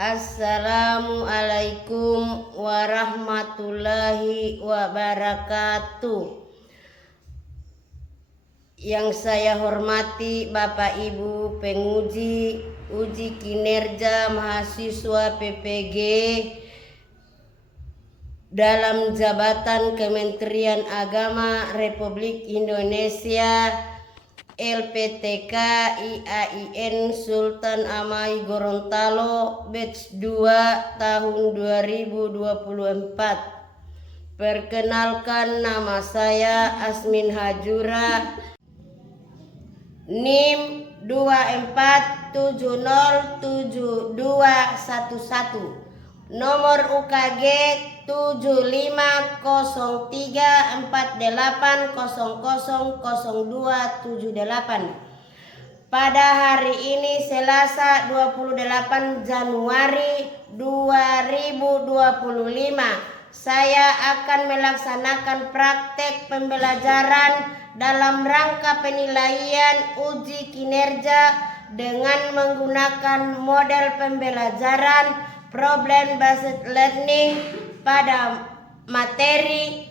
Assalamualaikum warahmatullahi wabarakatuh. Yang saya hormati Bapak Ibu penguji uji kinerja mahasiswa PPG dalam jabatan Kementerian Agama Republik Indonesia LPTK IAIN Sultan Amai Gorontalo batch 2 tahun 2024. Perkenalkan, nama saya Asmin Hajura, NIM 24707211, nomor UKG 750348000278. Pada hari ini Selasa 28 Januari 2025, saya akan melaksanakan praktek pembelajaran dalam rangka penilaian uji kinerja dengan menggunakan model pembelajaran problem based learning pada materi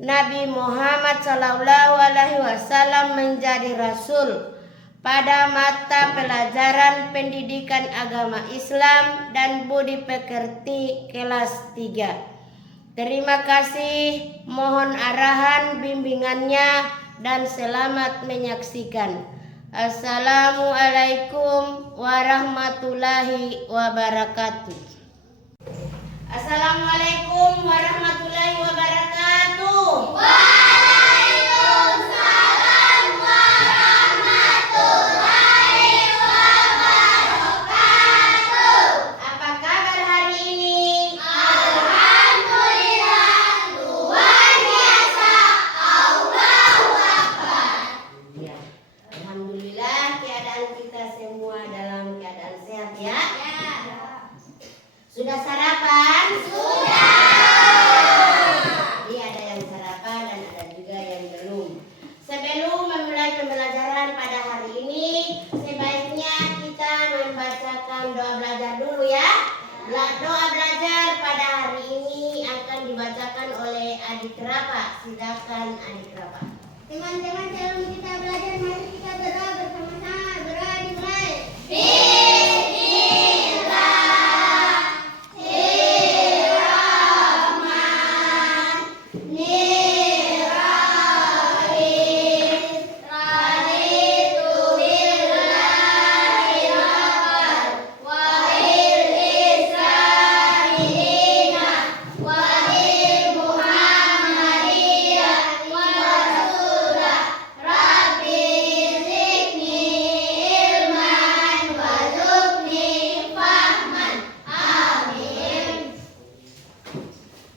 Nabi Muhammad SAW menjadi Rasul pada mata pelajaran pendidikan agama Islam dan budi pekerti kelas 3. Terima kasih, mohon arahan bimbingannya dan selamat menyaksikan. Assalamualaikum warahmatullahi wabarakatuh. Assalamualaikum warahmatullahi wabarakatuh. Waalaikumsalam warahmatullahi wabarakatuh. Apa kabar hari ini? Alhamdulillah, luar biasa. Allahu Akbar. Ya, alhamdulillah keadaan kita semua dalam keadaan sehat ya. Sudah sarapan? Sudah. Jadi ada yang sarapan dan ada juga yang belum. Sebelum memulai pembelajaran pada hari ini, sebaiknya kita membacakan doa belajar dulu ya. Doa belajar pada hari ini akan dibacakan oleh Adik Rapa. Silakan Adik Rapa. Teman-teman, sebelum kita belajar, mari kita berdoa bersama-sama. Berdoa dimulai.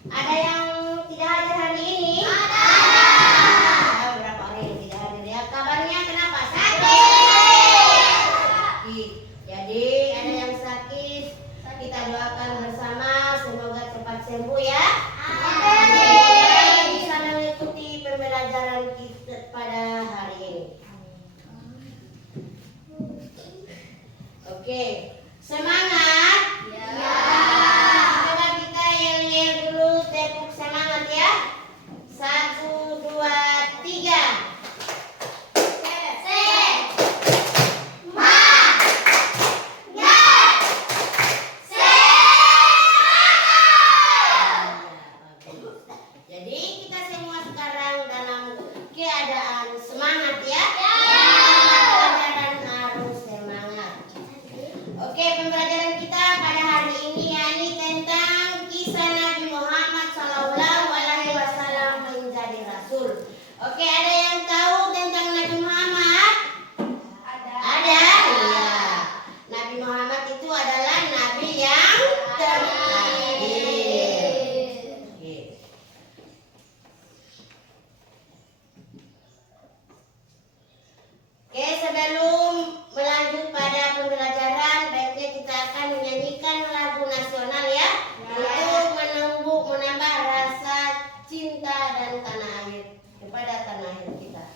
Ada yang tidak hadir hari ini? Ada. Berapa orang yang tidak hadir ya? Kabarnya kenapa? Sakit. Jadi ada yang sakit, kita doakan bersama semoga cepat sembuh ya. Semoga bisa mengikuti pembelajaran kita pada hari ini. Oke, semangat. Coba kita yel-yel dulu, tepuk semangat ya. 1, 2, 3. Jadi kita semua sekarang dalam keadaan semangat ya. Pembelajaran harus semangat. Oke, pembelajaran kita pada hari ini yakni tentang kisah Nabi Muhammad SAW menjadi Rasul. Oke, ada yang tahu tentang Nabi Muhammad? Ada? Iya. Nabi Muhammad itu adalah Nabi yang terakhir. Oke. Oke, sebelum melanjut pada pembelajaran, baiknya kita akan menyanyikan lagu nasional ya, untuk menambah rasa cinta dan tanah air kepada tanah air kita.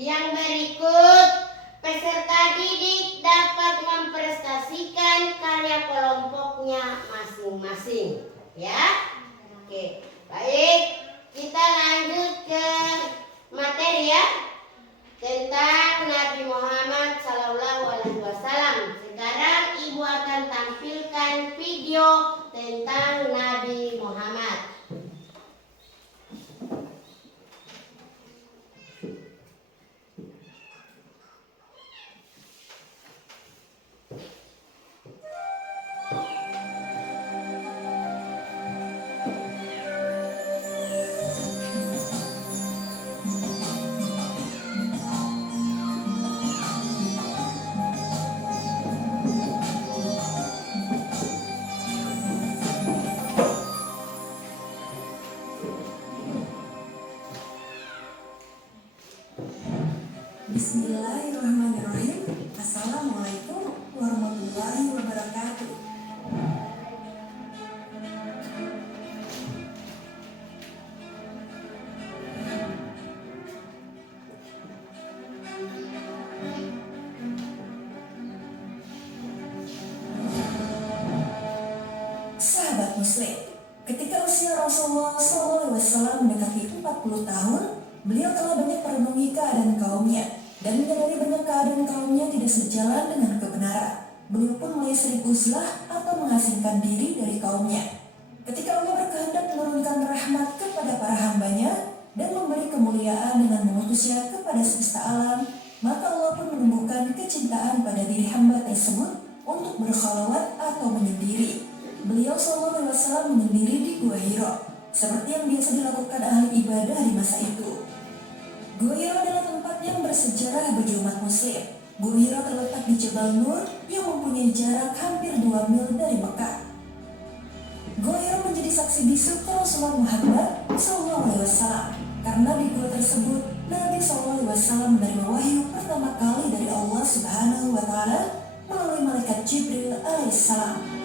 Yang berikut, peserta didik dapat memprestasikan karya kelompoknya masing-masing. Ya, oke, baik. Kita lanjut ke materi ya, tentang Nabi Muhammad SAW. Sekarang Ibu akan tampilkan video tentang Nabi Muhammad. Bismillahirrahmanirrahim. Assalamualaikum warahmatullahi wabarakatuh. Sahabat Muslim, ketika usia Rasulullah SAW mendekati 40 tahun, beliau telah banyak merenungi keadaan kaumnya dan menyadari banyak keadaan kaumnya tidak sejalan dengan kebenaran. Beliau pun mulai sering uzlah atau mengasingkan diri dari kaumnya. Ketika Allah berkehendak menurunkan rahmat kepada para hambanya dan memberi kemuliaan dengan mengutusnya kepada semesta alam, maka Allah pun menumbuhkan kecintaan pada diri hamba tersebut untuk berkhalwat atau menyendiri. Beliau SAW menyendiri di Gua Hiro, seperti yang biasa dilakukan ahli ibadah di masa itu. Gua Hiro adalah tempat yang bersejarah bagi umat muslim. Gua Hiro terletak di Jabal Nur yang mempunyai jarak hampir 2 mil dari Mekah. Gua Hiro menjadi saksi bisu Rasulullah Muhammad SAW, karena di gua tersebut Nabi SAW menerima wahyu pertama kali dari Allah Subhanahu wa Ta'ala melalui malaikat Jibril alaihissalam.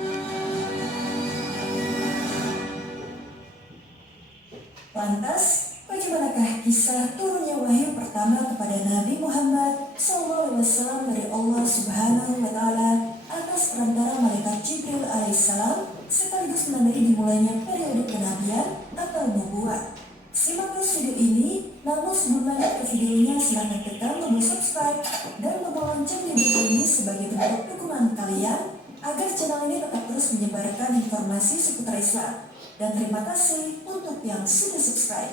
Lantas, bagaimanakah kisah turunnya wahyu pertama kepada Nabi Muhammad SAW dari Allah Subhanahu wa Ta'ala atas perantara malaikat Jibril alaihissalam, sekaligus menandai dimulainya periode kenabian atau nubuat? Simak terus video ini, namun sebelum lanjut ke videonya silahkan tekan tombol subscribe dan tombol lonceng di video ini sebagai bentuk dukungan kalian agar channel ini tetap terus menyebarkan informasi seputar Islam. Dan terima kasih untuk yang sudah subscribe.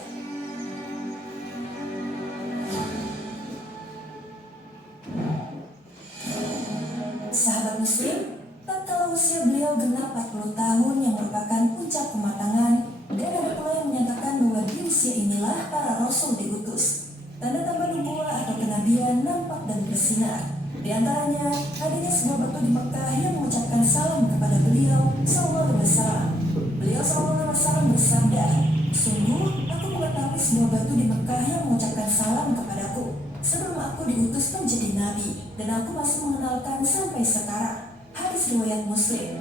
Sahabat Muslim, tatkala usia beliau genap 40 tahun yang merupakan puncak kematangan, dan ada pula yang menyatakan bahwa di usia inilah para rasul diutus. Tanda-tanda nubuwah atau kenabian nampak dan bersinar. Di antaranya, adanya sebuah batu di Mekah yang mengucapkan salam kepada beliau SAW. Beliau SAW bersabda, "Sungguh, aku mengetahui sebuah batu di Mekah yang mengucapkan salam kepadaku sebelum aku diutus menjadi nabi, dan aku masih mengenalkan sampai sekarang." Hadis riwayat Muslim.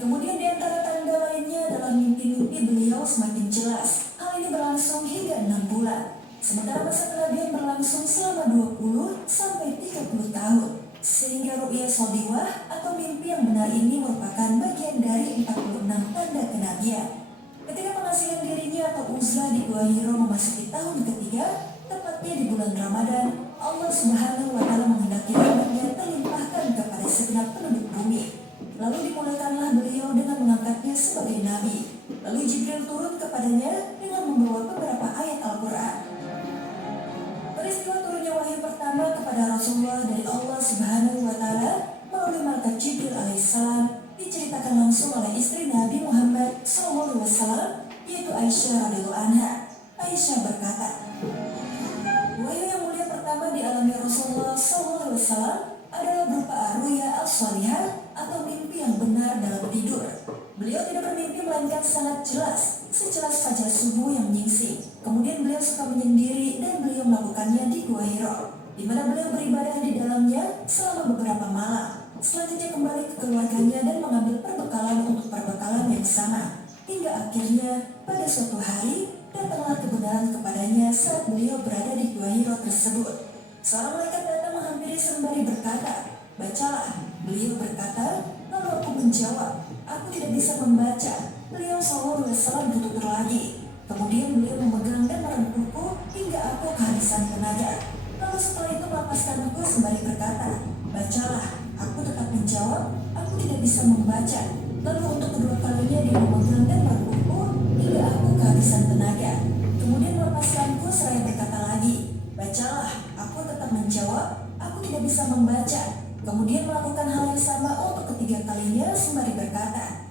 Kemudian di antara tanda lainnya adalah mimpi-mimpi beliau semakin jelas. Hal ini berlangsung hingga 6 bulan. Sementara masa kenabian berlangsung selama 20 sampai 30 tahun. Sehingga ru'ya shadiqah atau mimpi yang benar ini merupakan bagian dari 46 tanda kenabian. Ketika pengasihan dirinya atau uzlah di Gua Hiro memasuki tahun ketiga, tepatnya di bulan Ramadan, Allah Subhanahu wa Ta'ala menghendaki rahmatnya terlimpahkan kepada segenap penduduk bumi. Lalu dimulaikanlah beliau dengan mengangkatnya sebagai nabi. Lalu Jibril turun kepadanya dengan membawa beberapa ayat Al-Quran. Peristiwa turunnya wahyu pertama kepada Rasulullah dari Allah Subhanahu wa Ta'ala melalui malaikat Jibril alaihissalam diceritakan langsung oleh istri Nabi Muhammad SAW, yaitu Aisyah radhiyallahu anha. Aisyah berkata, wahyu yang mulia pertama dialami Rasulullah SAW adalah berupa ruya as-salihah atau mimpi yang benar dalam tidur. Beliau tidak bermimpi melainkan sangat jelas, sejelas fajar subuh yang menyingsing. Kemudian beliau suka menyendiri dan beliau melakukannya di Gua Hiro, di mana beliau beribadah di dalamnya selama beberapa malam. Selanjutnya kembali ke keluarganya dan mengambil perbekalan untuk perbekalan yang sama. Hingga akhirnya pada suatu hari datanglah kebenaran kepadanya saat beliau berada di Gua Hiro tersebut. Seorang malaikat datang menghampiri sembari berkata, "Bacalah." Beliau berkata, lalu aku menjawab, "Aku tidak bisa membaca." Beliau SAW bertutur lagi. Kemudian beliau memegang dan merengkuhku hingga aku kehabisan tenaga. Lalu setelah itu melepaskanku sembari berkata, "Bacalah." Aku tetap menjawab, "Aku tidak bisa membaca." Lalu untuk kedua kalinya dia memegang dan merengkuhku hingga aku kehabisan tenaga. Kemudian melepaskanku seraya berkata lagi, "Bacalah." Aku tetap menjawab, "Aku tidak bisa membaca." Kemudian melakukan hal yang sama untuk ketiga kalinya sembari berkata,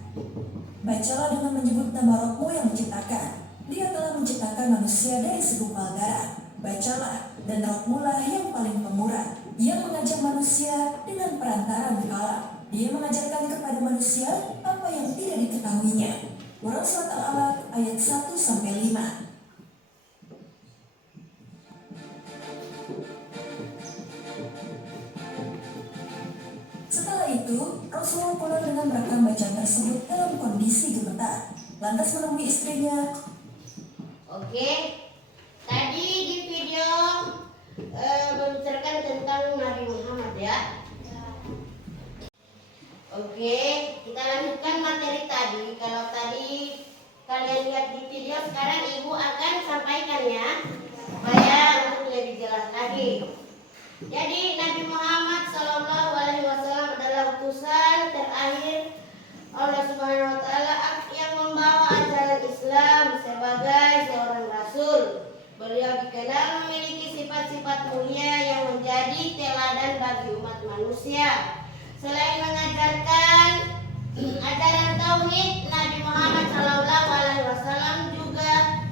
"Bacalah dengan menyebut nama Rabb-Mu yang menciptakan. Dia telah menciptakan manusia dari segumpal darah. Bacalah, dan Rabb-Mu lah yang paling pemurah. Dia mengajak manusia dengan perantaraan kalam. Dia mengajarkan kepada manusia apa yang tidak diketahuinya." Quran Surat Al-Alaq ayat 1-5. Setelah itu, Rasulullah pulang dengan merekam bacaan tersebut dalam kondisi gemetar. Lantas menemui istrinya. Oke, tadi di video membicarakan tentang Nabi Muhammad ya. Oke, kita lanjutkan materi tadi. Kalau tadi kalian lihat di video, sekarang ibu akan sampaikan ya, supaya untuk lebih jelas lagi. Jadi Nabi Muhammad SAW adalah utusan terakhir Allah Subhanahu Wa Taala yang membawa ajaran Islam sebagai seorang rasul. Beliau dikenal memiliki sifat-sifat mulia yang menjadi teladan bagi umat manusia. Selain mengajarkan ajaran tauhid, Nabi Muhammad SAW juga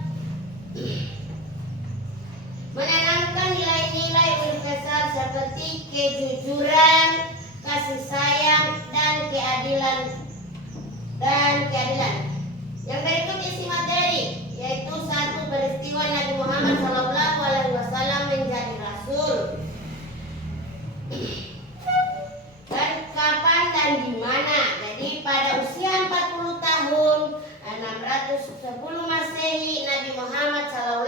menanamkan nilai-nilai universal seperti kejujuran, kasih sayang, dan keadilan. Yang berikut isi materi, yaitu satu peristiwa Nabi Muhammad SAW menjadi rasul. Dan kapan dan di mana? Jadi pada usia 40 tahun 610 Masehi, Nabi Muhammad SAW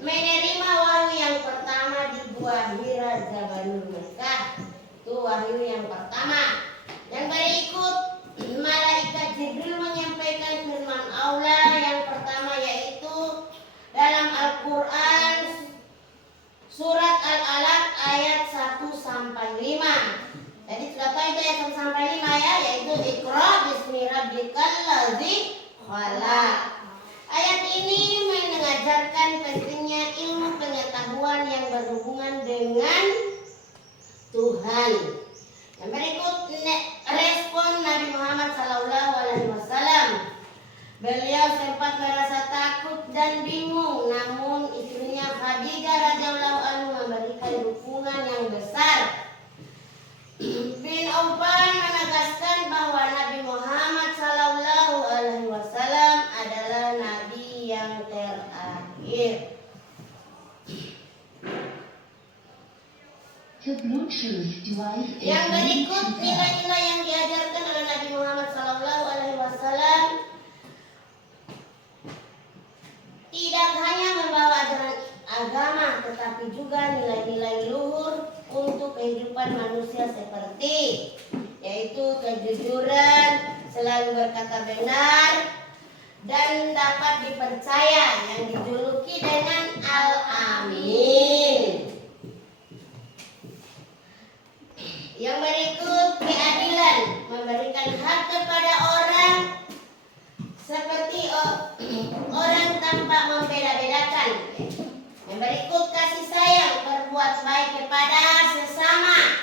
menerima wahyu yang pertama di Gua Hira Jabalul Mekah. Itu wahyu yang pertama. Yang berikut, malaikat Jibril menyampaikan firman Allah yang pertama, yaitu dalam Al-Quran Surat Al-Alaq ayat 1-5. Jadi sudah tahu itu ayat 1-5 ya, yaitu Iqra bismi rabbikal ladzi khalaq. Ayat ini mengajarkan pentingnya ilmu pengetahuan yang berhubungan dengan Tuhan. Yang berikut respon Nabi Muhammad SAW. Beliau sempat merasa takut dan bingung, namun istrinya Khadijah radhiyallahu anha memberikan dukungan yang besar. Bin Aufan menegaskan bahwa Nabi Muhammad SAW adalah Nabi yang terakhir. Yang berikut nilai-nilai yang diajarkan oleh Nabi Muhammad SAW tidak hanya membawa ajaran agama, tetapi juga nilai-nilai luhur untuk kehidupan manusia seperti yaitu kejujuran, selalu berkata benar, dan dapat dipercaya, yang dijuluki dengan Al-Amin. Yang berikut keadilan, memberikan hak kepada orang seperti orang tanpa membeda-bedakan. Yang berikut kasih sayang, berbuat baik kepada sesama,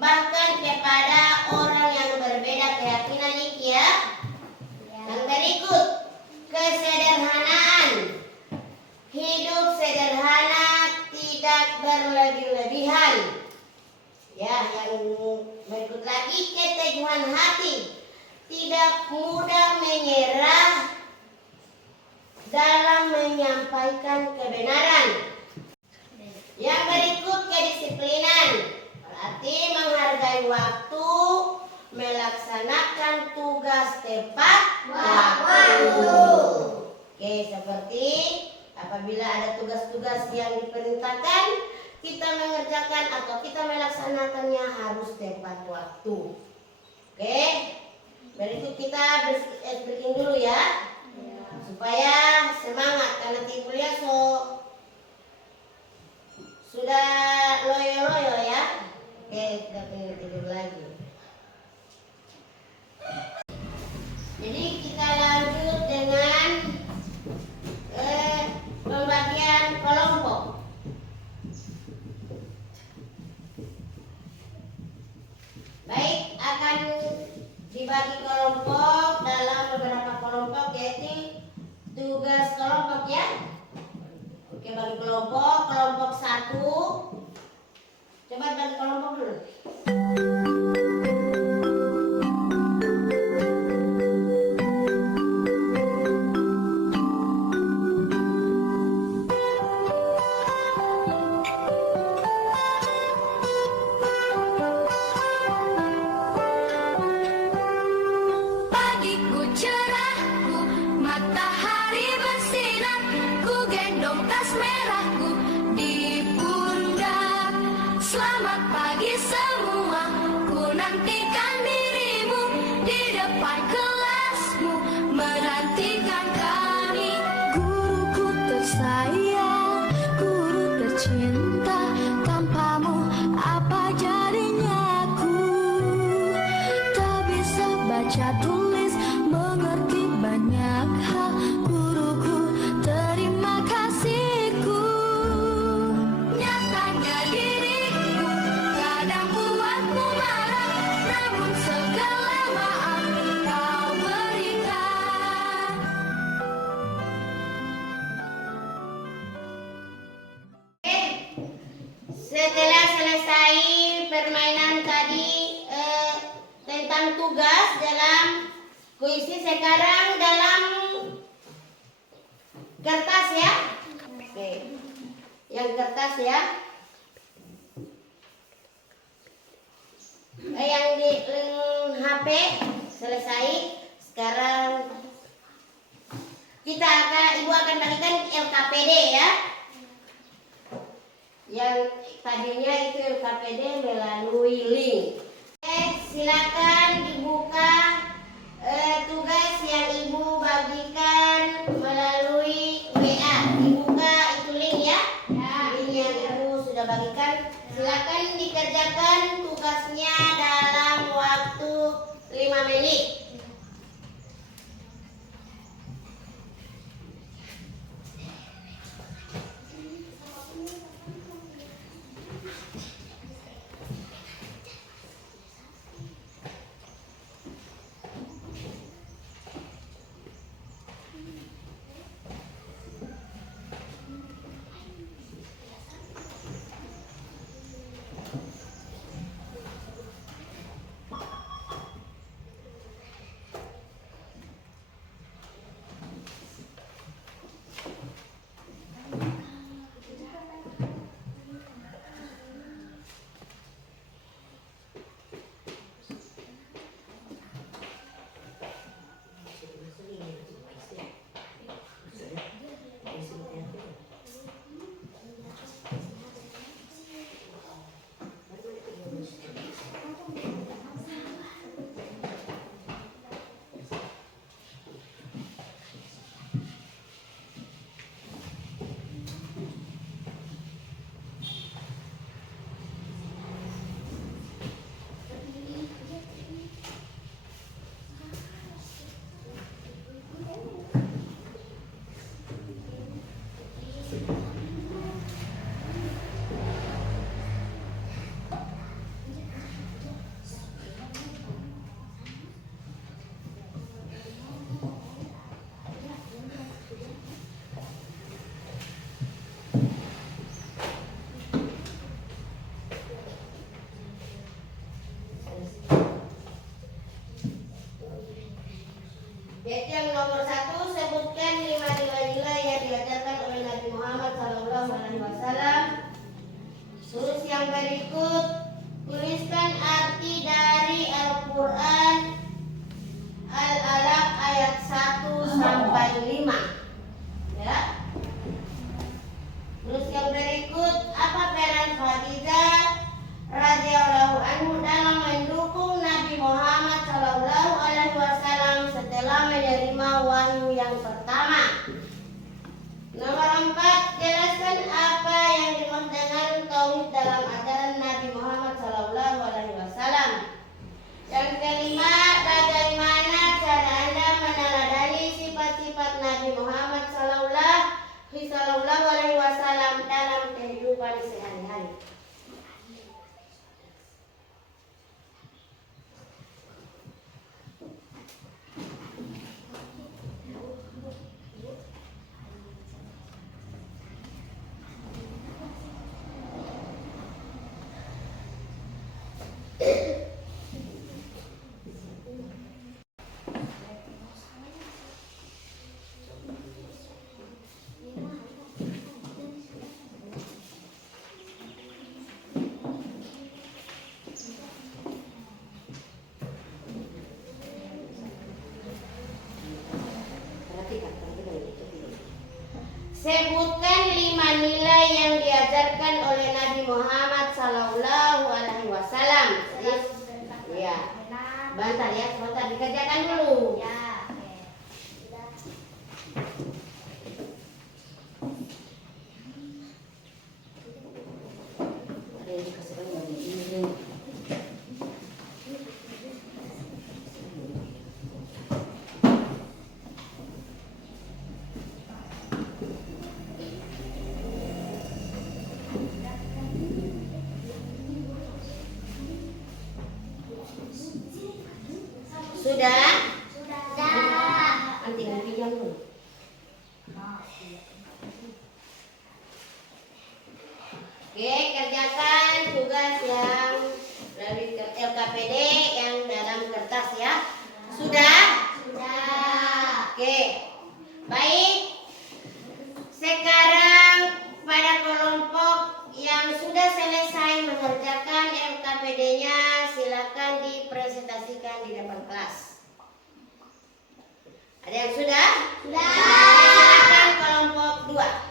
bahkan kepada orang yang berbeda keyakinan ini ya. Yang berikut kesederhanaan, hidup sederhana, tidak berlebih-lebihan. Ya, yang berikut lagi keteguhan hati, tidak mudah menyerah dalam menyampaikan kebenaran. Yang berikut kedisiplinan, berarti menghargai waktu, melaksanakan tugas tepat tugas yang diperintahkan, kita mengerjakan atau kita melaksanakannya harus tepat waktu. Oke, berikut kita breaking dulu ya, supaya semangat karena kuliah sudah loyo-loyo ya. Oke, kita pengen tidur lagi. Jadi kita lanjut dengan pembagian kelompok. Baik, akan dibagi kelompok dalam beberapa kelompok, yaitu tugas kelompok ya. Oke, bagi kelompok 1. Coba bagi kelompok dulu. Pagiku cerah, matahari bersinar, ku gendong tas merahku di pundak. Selamat pagi semua, ku nantikan dirimu di depan kelasmu, menantikan kami. Guruku tersayang, guru tercinta, tanpamu apa jadinya aku? Tak bisa baca tulis, mengerti banyak hal, guruku terima kasihku. Nyatanya diriku kadang buatmu marah, namun segala maaf kau berikan. Setelah selesai permainan tadi tentang tugas dalam puisi, sekarang dalam kertas ya. Oke, yang kertas ya. Yang di HP selesai. Sekarang Ibu akan bagikan LKPD ya. Yang tadinya itu LKPD melalui link. Silakan dibuka tugas yang Ibu bagikan melalui WA. Dibuka itu link ya. Link yang Ibu sudah bagikan. Silakan dikerjakan tugasnya dalam waktu 5 menit. Yaitu yang nomor 1, sebutkan 5 nilai-nilai yang diajarkan oleh Nabi Muhammad SAW. Terus yang berikut, tuliskan arti dari Al-Quran Al-Alaq ayat 1 sampai 5. Ya. Terus Sebutkan 5 nilai yang diajarkan oleh Nabi Muhammad Sallallahu Alaihi Wasallam. Ya, bentar ya, sebentar dikerjakan dulu. Ya. Ada yang dikasihkan dari ini. Sudah? Nanti dipinjam dulu. Oke, kerjakan tugas yang dari LKPD yang dalam kertas ya. Sudah? Oke. Baik. Sekarang pada kelompok yang sudah selesai mengerjakan LKPD-nya, silakan dipresentasikan di depan kelas. Ada yang sudah? Silakan kelompok 2.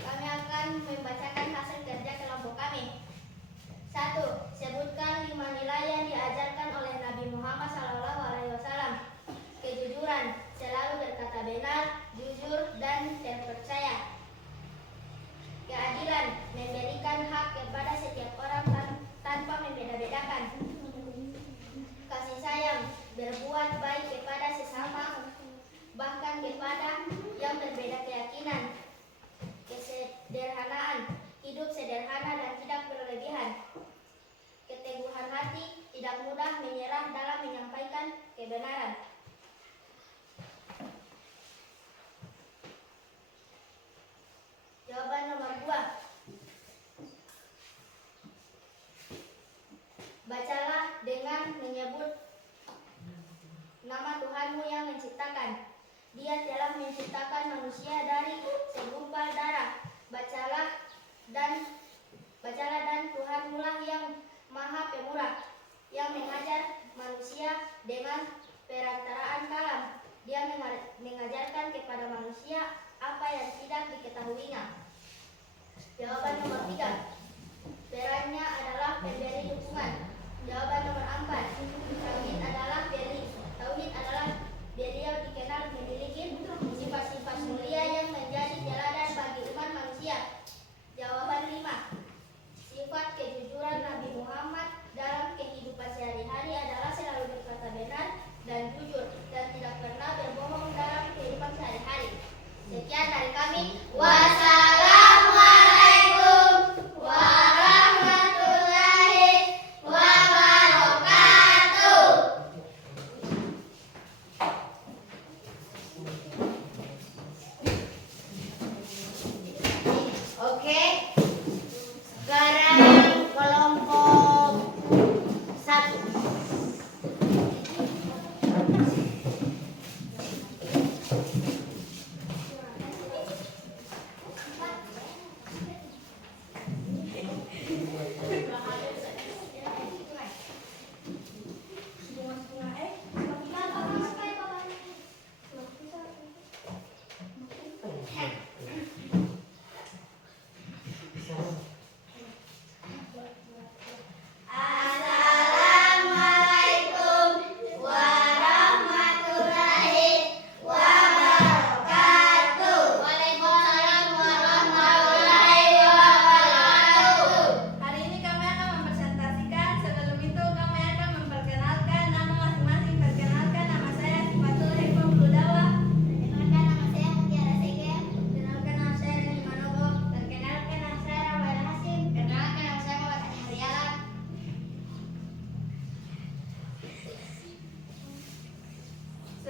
Kami akan membacakan hasil kerja kelompok kami. 1. Sebutkan 5 nilai yang diajarkan oleh Nabi Muhammad SAW. Kejujuran, selalu berkata benar, jujur, dan terpercaya. Keadilan, memberikan hak kepada setiap orang tanpa membeda-bedakan. Kasih sayang, berbuat baik kepada sesama, bahkan kepada yang berbeda keyakinan. Kesederhanaan, hidup sederhana dan tidak berlebihan. Keteguhan hati, tidak mudah menyerah dalam menyampaikan kebenaran. Jawaban nomor 2. Bacalah dengan menyebut nama Tuhanmu yang menciptakan. Dia telah menciptakan manusia dari segumpal darah. Bacalah dan Tuhanmu lah yang Maha Pemurah, yang mengajar manusia dengan perantaraan kalam. Dia mengajarkan kepada manusia apa yang tidak diketahuinya. Jawaban nomor 3. Perannya adalah pemberi dukungan. Jawaban nomor 4. Tauhid adalah beliau dikenal memiliki sifat-sifat mulia yang menjadi teladan bagi umat manusia. Jawaban 5. Sifat kejujuran Nabi Muhammad dalam kehidupan sehari-hari adalah selalu berkata benar dan jujur dan tidak pernah berbohong dalam kehidupan sehari-hari. Sekian dari kami. Wassalamualaikum warahmatullahi wabarakatuh.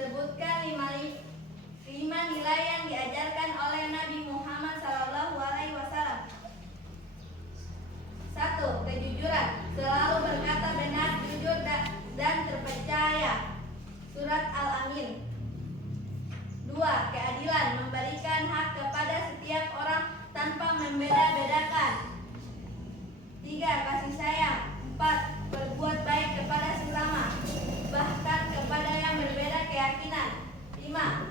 Sebutkan lima nilai yang diajarkan oleh Nabi Muhammad SAW. 1. Kejujuran, selalu berkata benar, jujur dan terpercaya. Surat Al-Amin. 2. Keadilan, memberikan hak kepada setiap orang tanpa membeda-bedakan. 3. Kasih sayang. 4. Berbuat baik kepada sesama, bahkan kepada yang berbeda keyakinan. 5.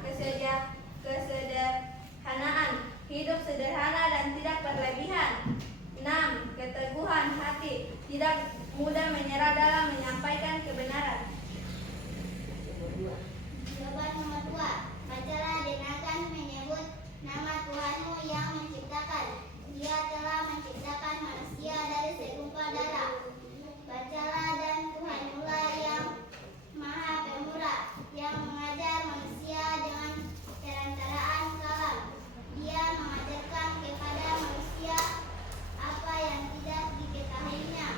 Kesederhanaan, hidup sederhana dan tidak berlebihan. 6. Keteguhan hati, tidak mudah menyerah dalam menyampaikan kebenaran. Jawaban nomor 2. Bacalah dan akan menyebut nama Tuhanmu yang menciptakan. Dia telah menciptakan manusia dari segumpal darah. Bacalah dan Tuhanmulah yang Maha Pemurah, yang mengajar manusia dengan perantaraan kalam. Dia mengajarkan kepada manusia apa yang tidak diketahuinya.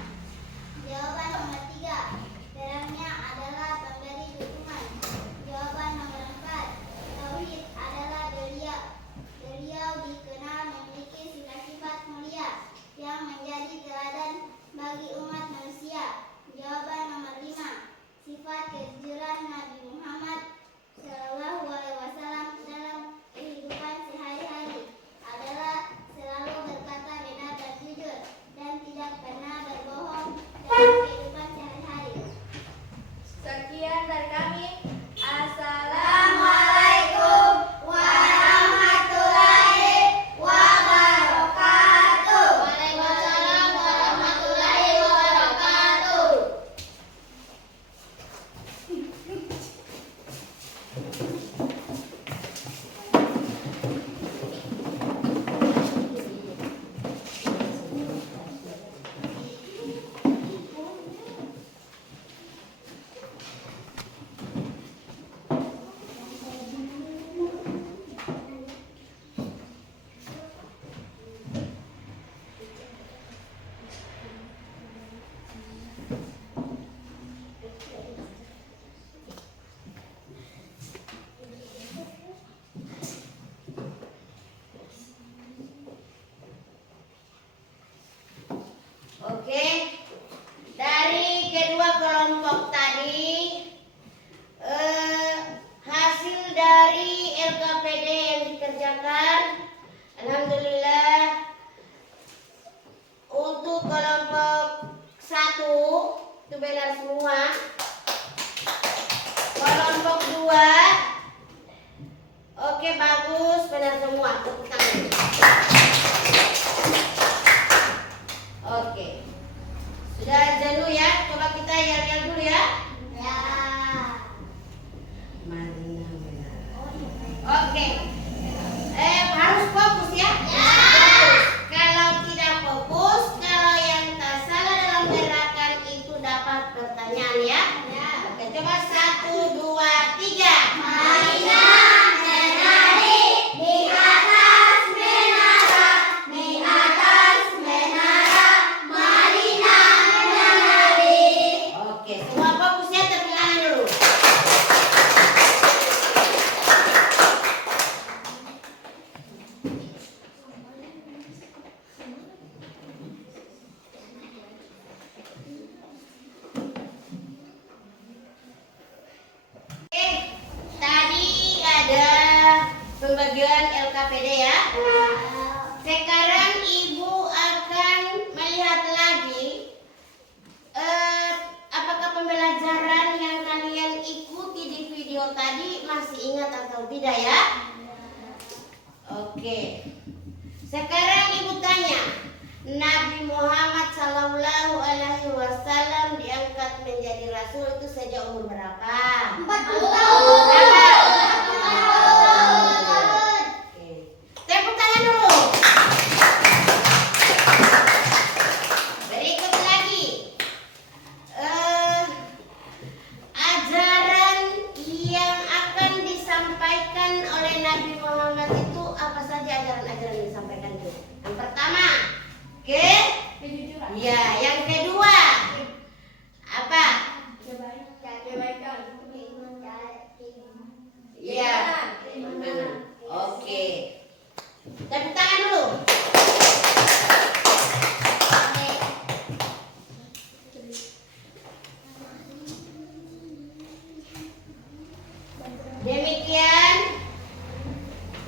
Jawaban nomor 3. Terangnya adalah pemberi dukungan. Jawaban nomor 4. Tauhid adalah beliau. Beliau dikenal memiliki sifat-sifat mulia yang menjadi teladan bagi umat manusia. Jawaban nomor 5. Sifat kejujuran Nabi Muhammad SAW dalam kehidupan sehari-hari adalah selalu berkata benar dan jujur dan tidak pernah berbohong dalam kehidupan sehari-hari. Sekian dari kami. Assalamualaikum warahmatullahi wabarakatuh. Waalaikumsalam warahmatullahi wabarakatuh. Oke, dari kedua kelompok tadi hasil dari LKPD yang dikerjakan, alhamdulillah untuk kelompok 1 itu benar semua. Kelompok 2 oke, bagus, benar semua. Tepuk tangan. Oke, sudah jenuh ya? Coba kita yel-yel dulu ya. Ya. Marina benar. Oke, harus fokus ya. Fokus. Kalau tidak fokus, kalau yang tak salah dalam gerakan itu dapat pertanyaan ya. Oke, coba 1, 2, 3. Marina menari di atas menara, di atas menara. Marina menari. Oke, semua fokus ya, tepuk tangan dulu. Oke, tadi ada pembagian LKPD ya. Sekarang Ibu akan melihat lagi apakah pembelajaran yang kalian ikuti di video tadi masih ingat atau tidak ya? Oke. Sekarang Ibu tanya, Nabi Muhammad SAW diangkat menjadi rasul itu sejak umur berapa? 40 tahun. Berapa? 40 tahun. Oke. Tepuk tangan dulu. Berikut lagi. Ajaran yang akan disampaikan oleh Nabi Muhammad itu apa saja ajaran-ajaran yang disampaikan itu? Yang pertama, Kejujuran. ya, yang kedua apa? Kebaikan.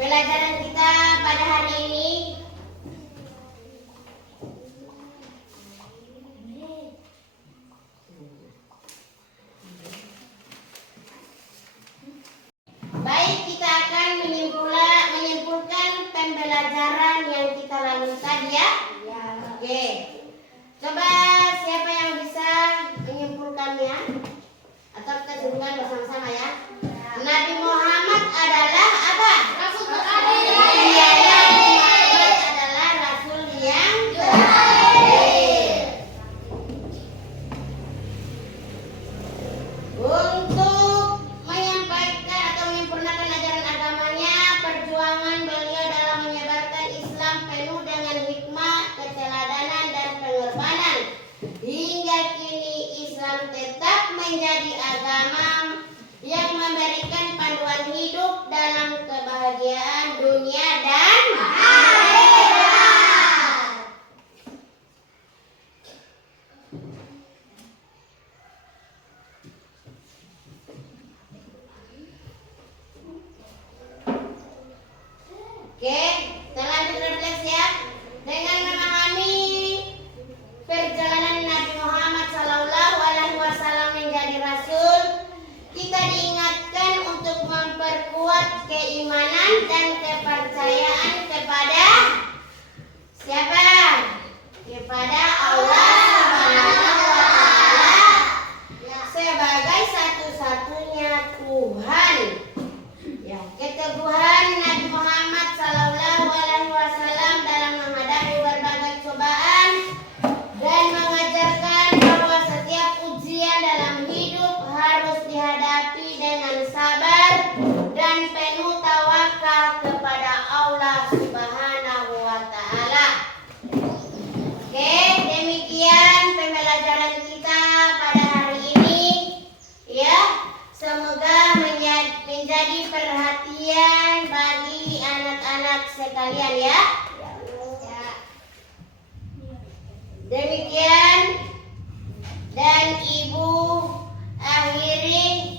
pelajaran kita pada hari ini. Baik, kita akan menyimpulkan pembelajaran yang kita lalui tadi ya. Oke. Coba siapa yang bisa menyimpulkannya? Atau kita simpulkan bersama-sama ya. Nabi Muhammad adalah apa? Rasul terakhir. Iya, Nabi Muhammad adalah Rasul yang terakhir. Untuk menyampaikan atau menyempurnakan ajaran agamanya, perjuangan beliau dalam menyebarkan Islam penuh dengan hikmah, keteladanan, dan pengorbanan. Hingga kini Islam tetap menjadi agama yang memberikan panduan hidup dalam kebahagiaan dunia dan akhirat. Oke, kita lanjut refleksi ya. Dengan memahami perjalanan Nabi Muhammad SAW menjadi Rasul, kita diingatkan untuk memperkuat keimanan dan kepercayaan kepada siapa? Kepada Allah Subhanahu wa Ta'ala sebagai satu-satunya Tuhan. Ya, keteguhan Nabi Muhammad SAW dalam menghadapi berbagai cobaan dan mengajarkan bahwa setiap ujian dalam hidup harus dihadapi dengan sabar dan penuh tawakal kepada Allah Subhanahu wa Ta'ala. Oke, demikian pembelajaran kita pada hari ini. Ya, semoga menjadi perhatian bagi anak-anak sekalian ya. Demikian dan Ibu akhiri.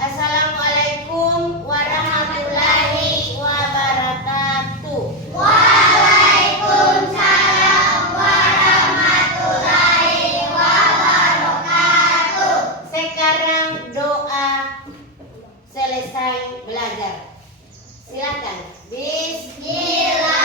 Assalamualaikum warahmatullahi wabarakatuh. Waalaikumsalam warahmatullahi wabarakatuh. Sekarang doa selesai belajar. Silakan. Bismillah.